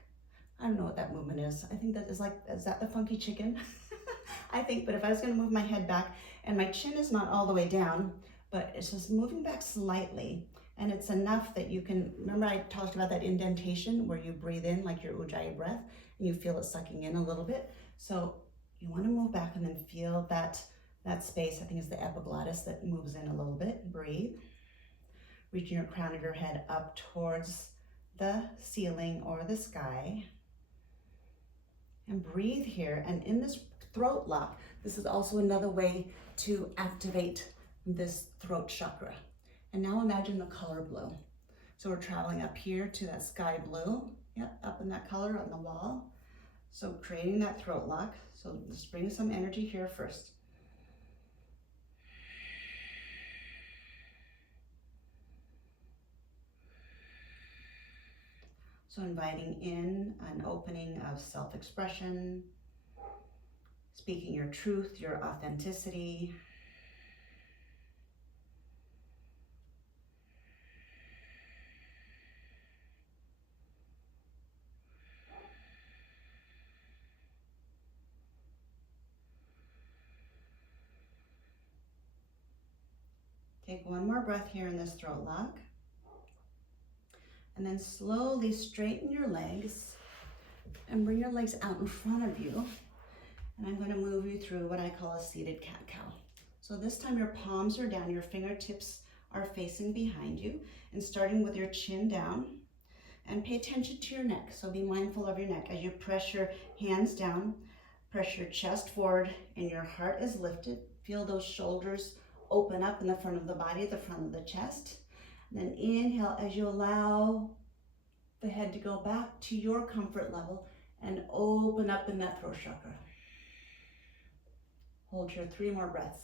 I don't know what that movement is. I think that is that the funky chicken? I think, but if I was going to move my head back and my chin is not all the way down, but it's just moving back slightly, and it's enough that you can, remember I talked about that indentation where you breathe in like your ujjayi breath and you feel it sucking in a little bit. So you want to move back and then feel that space, I think it's the epiglottis that moves in a little bit. Breathe. Reaching your crown of your head up towards the ceiling or the sky. And breathe here. And in this throat lock, this is also another way to activate this throat chakra. And now imagine the color blue. So we're traveling up here to that sky blue. Yep, up in that color on the wall. So creating that throat lock. So just bring some energy here first. So inviting in an opening of self-expression, speaking your truth, your authenticity. Take one more breath here in this throat lock. And then slowly straighten your legs and bring your legs out in front of you. And I'm going to move you through what I call a seated cat-cow. So this time your palms are down, your fingertips are facing behind you, and starting with your chin down. And pay attention to your neck. So be mindful of your neck. As you press your hands down, press your chest forward, and your heart is lifted. Feel those shoulders open up in the front of the body, the front of the chest. Then inhale as you allow the head to go back to your comfort level and open up in that throat chakra. Hold here 3 more breaths.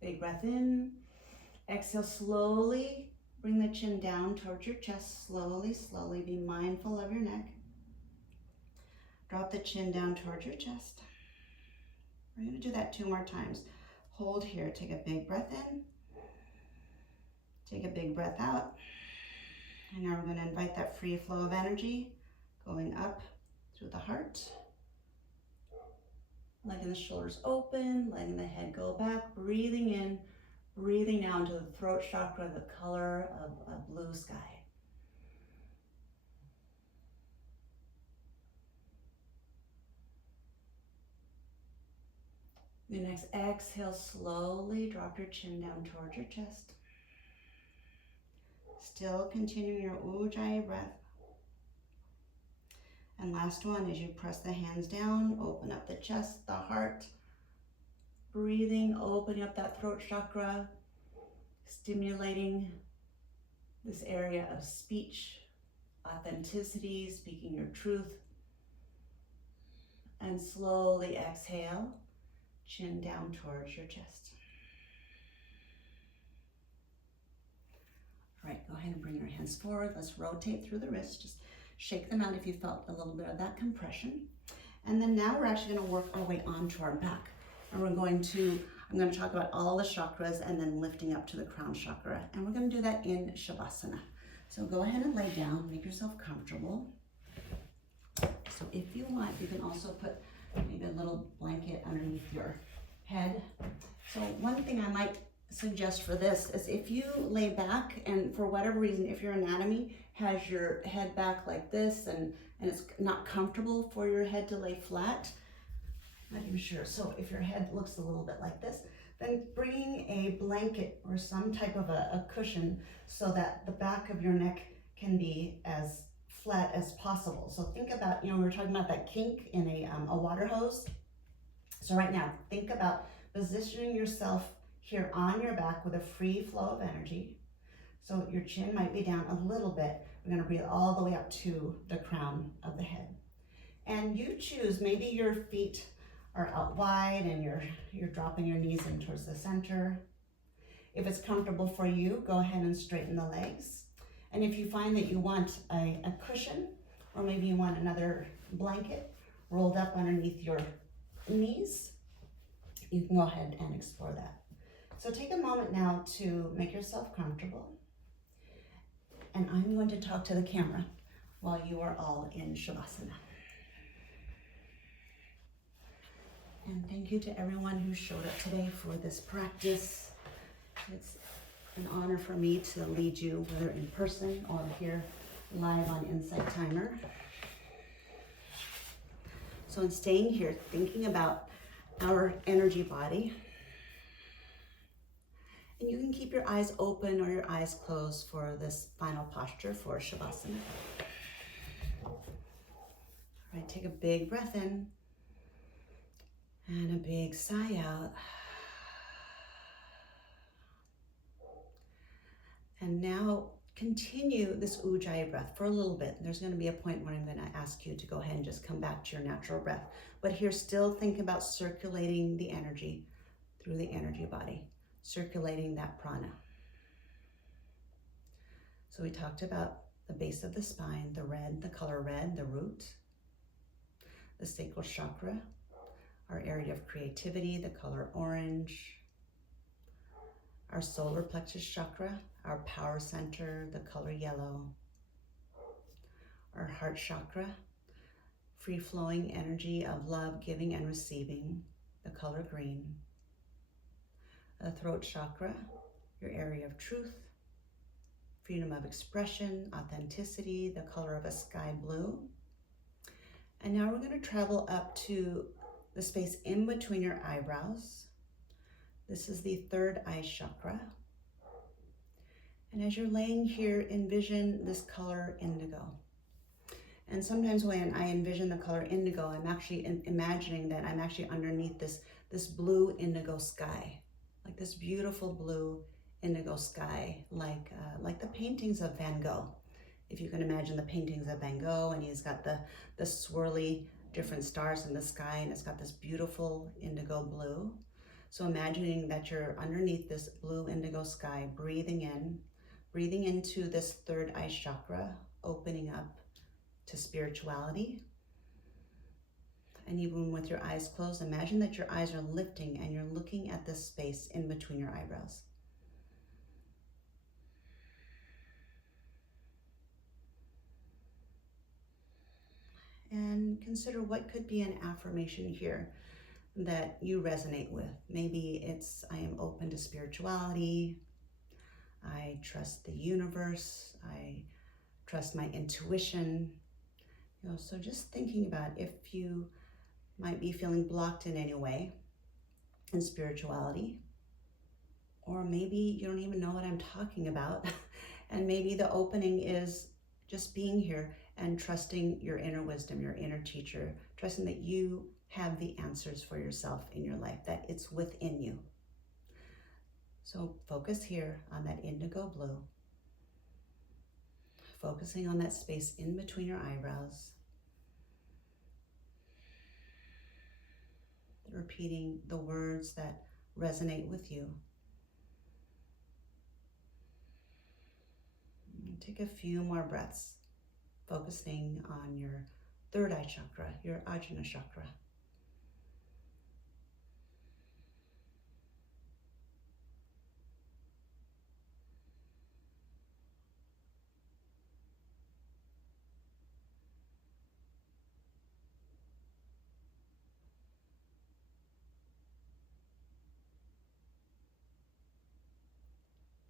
Big breath in. Exhale slowly. Bring the chin down towards your chest. Slowly, slowly. Be mindful of your neck. Drop the chin down towards your chest. We're going to do that 2 more times. Hold here. Take a big breath in. Take a big breath out. And now we're going to invite that free flow of energy going up through the heart. Letting the shoulders open, letting the head go back, breathing in, breathing out into the throat chakra, the color of a blue sky. The next exhale, slowly drop your chin down towards your chest. Still continuing your ujjayi breath. And last one, as you press the hands down, open up the chest, the heart. Breathing, opening up that throat chakra, stimulating this area of speech, authenticity, speaking your truth. And slowly exhale. Chin down towards your chest. All right, go ahead and bring your hands forward. Let's rotate through the wrists. Just shake them out if you felt a little bit of that compression. And then now we're actually going to work our way onto our back. And I'm going to talk about all the chakras and then lifting up to the crown chakra. And we're going to do that in Shavasana. So go ahead and lay down, make yourself comfortable. So if you want, you can also put maybe a little blanket underneath your head. So one thing I might suggest for this is if you lay back and for whatever reason, if your anatomy has your head back like this and it's not comfortable for your head to lay flat, not even sure. So if your head looks a little bit like this, Then bring a blanket or some type of a cushion so that the back of your neck can be as flat as possible. So think about, we were talking about that kink in a water hose. So right now, think about positioning yourself here on your back with a free flow of energy. So your chin might be down a little bit. We're gonna breathe all the way up to the crown of the head. And you choose, maybe your feet are out wide and you're dropping your knees in towards the center. If it's comfortable for you, go ahead and straighten the legs. And if you find that you want a cushion, or maybe you want another blanket rolled up underneath your knees, you can go ahead and explore that. So take a moment now to make yourself comfortable. And I'm going to talk to the camera while you are all in Shavasana. And thank you to everyone who showed up today for this practice. It's an honor for me to lead you, whether in person or here live on Insight Timer. So in staying here, thinking about our energy body, and you can keep your eyes open or your eyes closed for this final posture for Shavasana. All right, take a big breath in and a big sigh out. And now continue this ujjayi breath for a little bit. There's going to be a point where I'm going to ask you to go ahead and just come back to your natural breath. But here, still think about circulating the energy through the energy body, circulating that prana. So we talked about the base of the spine, the red, the color red, the root, the sacral chakra, our area of creativity, the color orange, our solar plexus chakra, our power center, the color yellow, our heart chakra, free-flowing energy of love, giving and receiving, the color green, the throat chakra, your area of truth, freedom of expression, authenticity, the color of a sky blue. And now we're going to travel up to the space in between your eyebrows. This is the third eye chakra. And as you're laying here, envision this color indigo. And sometimes when I envision the color indigo, I'm actually imagining that I'm actually underneath this blue indigo sky, like this beautiful blue indigo sky, like the paintings of Van Gogh. If you can imagine the paintings of Van Gogh, and he's got the swirly different stars in the sky, and it's got this beautiful indigo blue. So imagining that you're underneath this blue indigo sky, breathing into this third eye chakra, opening up to spirituality. And even with your eyes closed, imagine that your eyes are lifting and you're looking at this space in between your eyebrows. And consider what could be an affirmation here that you resonate with. Maybe it's, I am open to spirituality. I trust the universe. I trust my intuition. So just thinking about if you might be feeling blocked in any way in spirituality, or maybe you don't even know what I'm talking about. And maybe the opening is just being here and trusting your inner wisdom, your inner teacher, trusting that you have the answers for yourself in your life, that it's within you. So focus here on that indigo blue, focusing on that space in between your eyebrows, repeating the words that resonate with you. And take a few more breaths, focusing on your third eye chakra, your ajna chakra.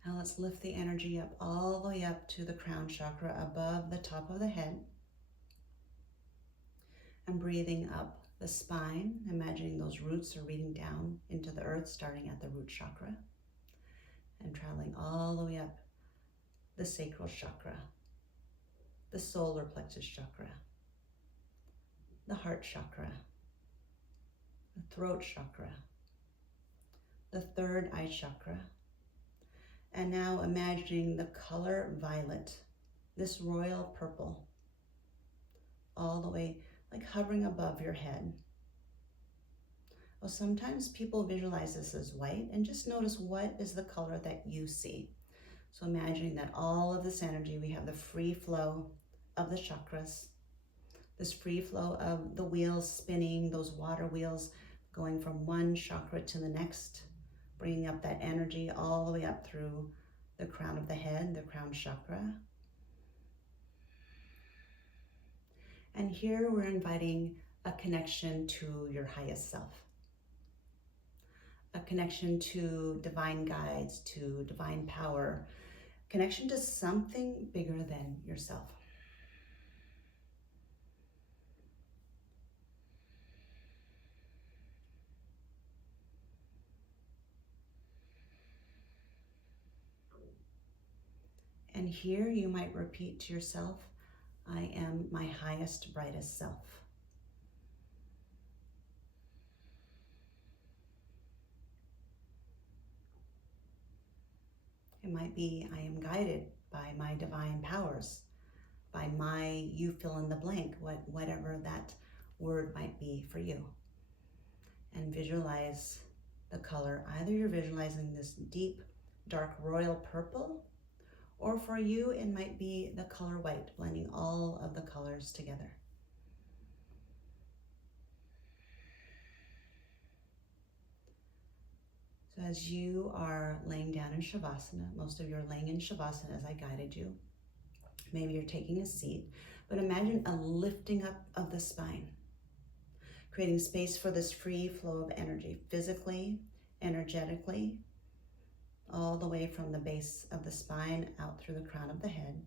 Now let's lift the energy up all the way up to the crown chakra above the top of the head. And breathing up the spine, imagining those roots are reaching down into the earth, starting at the root chakra and traveling all the way up the sacral chakra, the solar plexus chakra, the heart chakra, the throat chakra, the third eye chakra, and now imagining the color violet, this royal purple, all the way like hovering above your head. Well, sometimes people visualize this as white, and just notice what is the color that you see. So imagining that all of this energy, we have the free flow of the chakras, this free flow of the wheels spinning, those water wheels going from one chakra to the next, bringing up that energy all the way up through the crown of the head, the crown chakra. And here we're inviting a connection to your highest self, a connection to divine guides, to divine power, connection to something bigger than yourself. And here you might repeat to yourself, I am my highest, brightest self. It might be, I am guided by my divine powers, by my, you fill in the blank, whatever that word might be for you. And visualize the color. Either you're visualizing this deep, dark royal purple, or for you, it might be the color white, blending all of the colors together. So as you are laying down in Shavasana, most of you are laying in Shavasana as I guided you. Maybe you're taking a seat, but imagine a lifting up of the spine, creating space for this free flow of energy, physically, energetically, all the way from the base of the spine out through the crown of the head.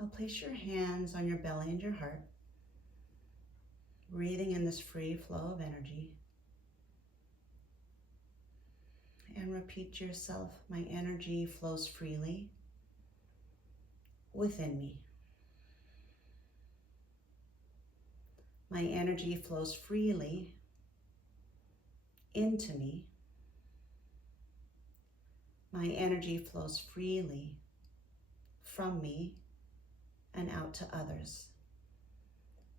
Now place your hands on your belly and your heart, breathing in this free flow of energy. And repeat to yourself, my energy flows freely within me. My energy flows freely into me. My energy flows freely from me and out to others,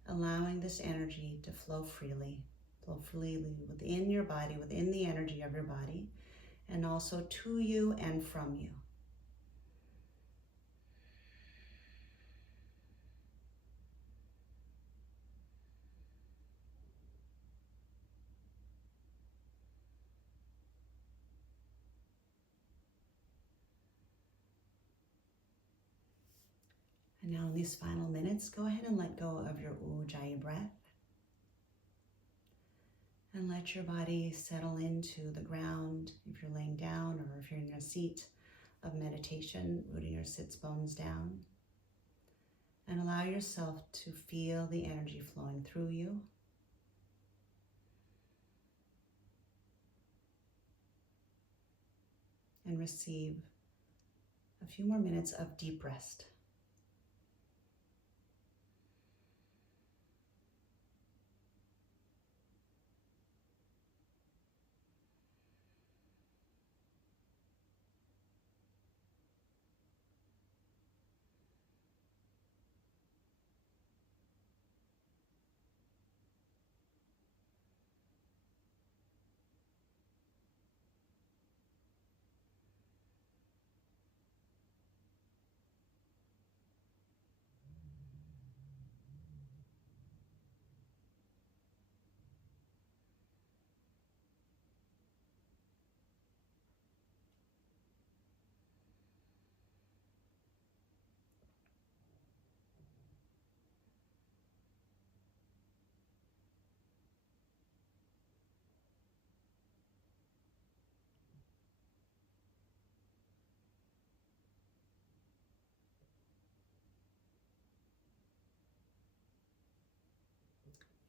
allowing this energy to flow freely within your body, within the energy of your body, and also to you and from you. And now in these final minutes, go ahead and let go of your ujjayi breath. And let your body settle into the ground if you're laying down, or if you're in a seat of meditation, rooting your sits bones down. And allow yourself to feel the energy flowing through you. And receive a few more minutes of deep rest.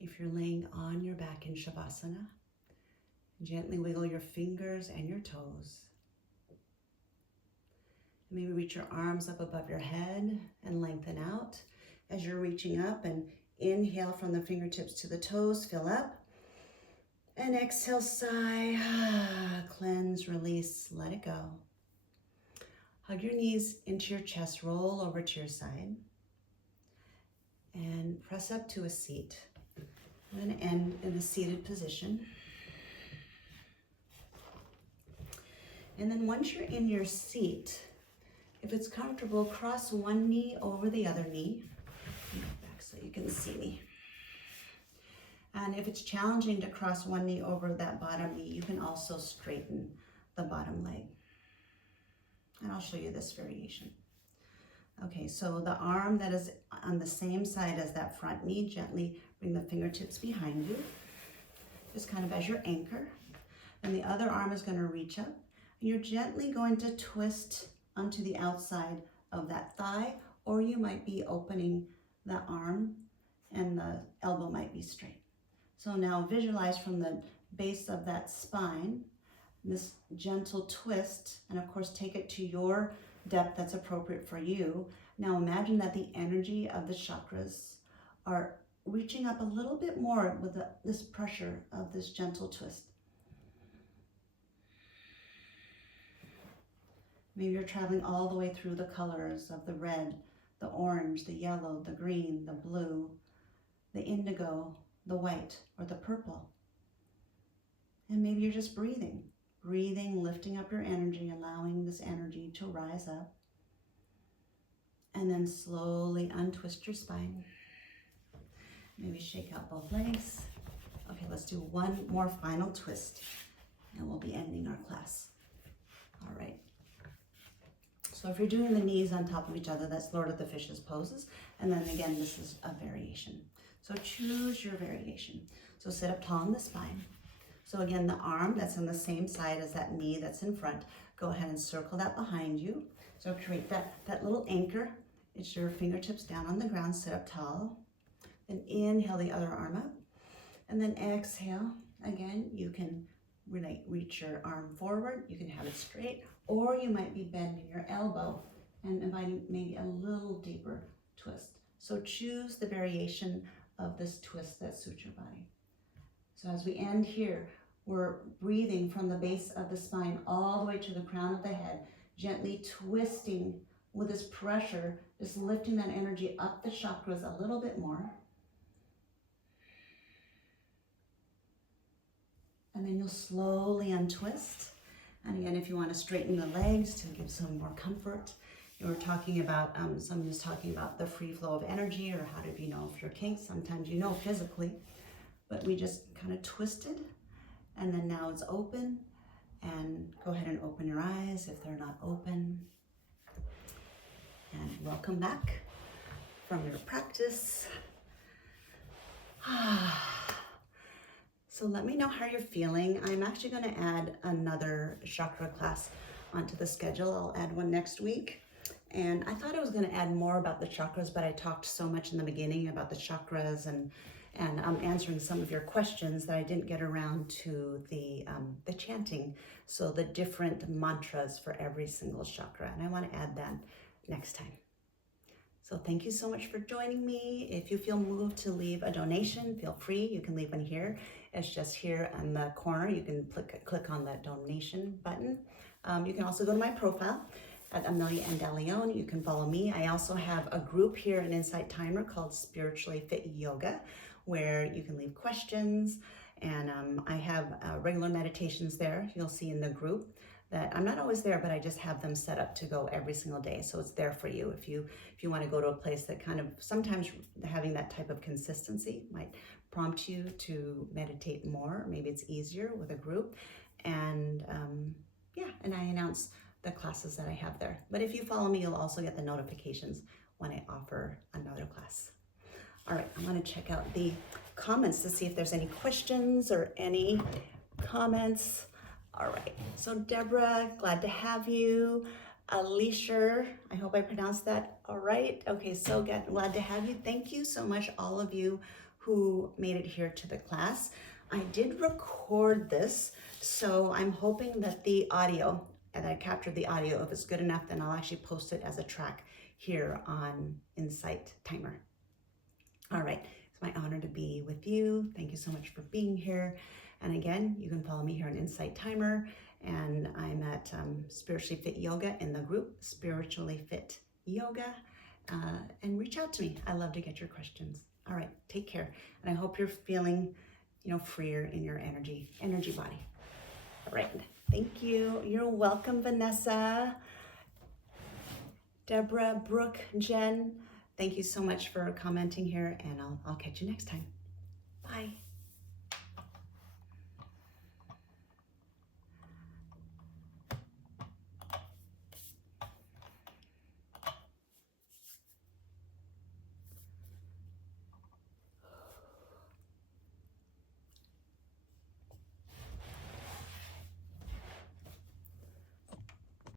If you're laying on your back in Shavasana, gently wiggle your fingers and your toes. Maybe reach your arms up above your head and lengthen out. As you're reaching up, and inhale from the fingertips to the toes, fill up. And exhale, sigh, cleanse, release, let it go. Hug your knees into your chest, roll over to your side, and press up to a seat. I'm going to end in a seated position. And then once you're in your seat, if it's comfortable, cross one knee over the other knee. Back so you can see me. And if it's challenging to cross one knee over that bottom knee, you can also straighten the bottom leg. And I'll show you this variation. Okay, so the arm that is on the same side as that front knee, gently bring the fingertips behind you, just kind of as your anchor. And the other arm is going to reach up, and you're gently going to twist onto the outside of that thigh, or you might be opening the arm and the elbow might be straight. So now visualize from the base of that spine, this gentle twist, and of course take it to your depth that's appropriate for you. Now imagine that the energy of the chakras are reaching up a little bit more with this pressure of this gentle twist. Maybe you're traveling all the way through the colors of the red, the orange, the yellow, the green, the blue, the indigo, the white, or the purple. And maybe you're just breathing, lifting up your energy, allowing this energy to rise up. And then slowly untwist your spine. Maybe shake out both legs. Okay, let's do one more final twist, and we'll be ending our class. All right. So if you're doing the knees on top of each other, that's Lord of the Fishes poses. And then again, this is a variation. So choose your variation. So sit up tall in the spine. So again, the arm that's on the same side as that knee that's in front, go ahead and circle that behind you. So create that little anchor. It's your fingertips down on the ground, sit up tall. Then inhale the other arm up. And then exhale. Again, you can really reach your arm forward. You can have it straight, or you might be bending your elbow and inviting maybe a little deeper twist. So choose the variation of this twist that suits your body. So as we end here, we're breathing from the base of the spine all the way to the crown of the head, gently twisting with this pressure, just lifting that energy up the chakras a little bit more. And then you'll slowly untwist. And again, if you want to straighten the legs to give some more comfort, you were talking about, someone was talking about the free flow of energy, or how do you know if you're kinks? Sometimes you know physically, but we just kind of twisted, and then now it's open. And go ahead and open your eyes if they're not open. And welcome back from your practice. So let me know how you're feeling. I'm actually going to add another chakra class onto the schedule. I'll add one next week. And I thought I was going to add more about the chakras, but I talked so much in the beginning about the chakras and answering some of your questions that I didn't get around to the chanting. So the different mantras for every single chakra. And I want to add that next time. So thank you so much for joining me. If you feel moved to leave a donation, feel free. You can leave one here. It's just here in the corner. You can click on the donation button. You can also go to my profile at Amelia Andaleon. You can follow me. I also have a group here, an Insight Timer, called Spiritually Fit Yoga, where you can leave questions. And I have regular meditations there. You'll see in the group that I'm not always there, but I just have them set up to go every single day. So it's there for you. If you want to go to a place that kind of, sometimes having that type of consistency might prompt you to meditate more. Maybe it's easier with a group. And and I announce the classes that I have there. But if you follow me, you'll also get the notifications when I offer another class. All right, I'm going to check out the comments to see if there's any questions or any comments. All right, so Deborah, glad to have you. Alicia, I hope I pronounced that all right. Okay, so glad to have you. Thank you so much, all of you who made it here to the class. I did record this, so I'm hoping that the audio, and I captured the audio, if it's good enough, then I'll actually post it as a track here on Insight Timer. All right, it's my honor to be with you. Thank you so much for being here. And again, you can follow me here on Insight Timer, and I'm at Spiritually Fit Yoga in the group Spiritually Fit Yoga, and reach out to me. I love to get your questions. All right, take care, and I hope you're feeling, freer in your energy body. All right, thank you. You're welcome, Vanessa, Deborah, Brooke, Jen. Thank you so much for commenting here, and I'll catch you next time. Bye.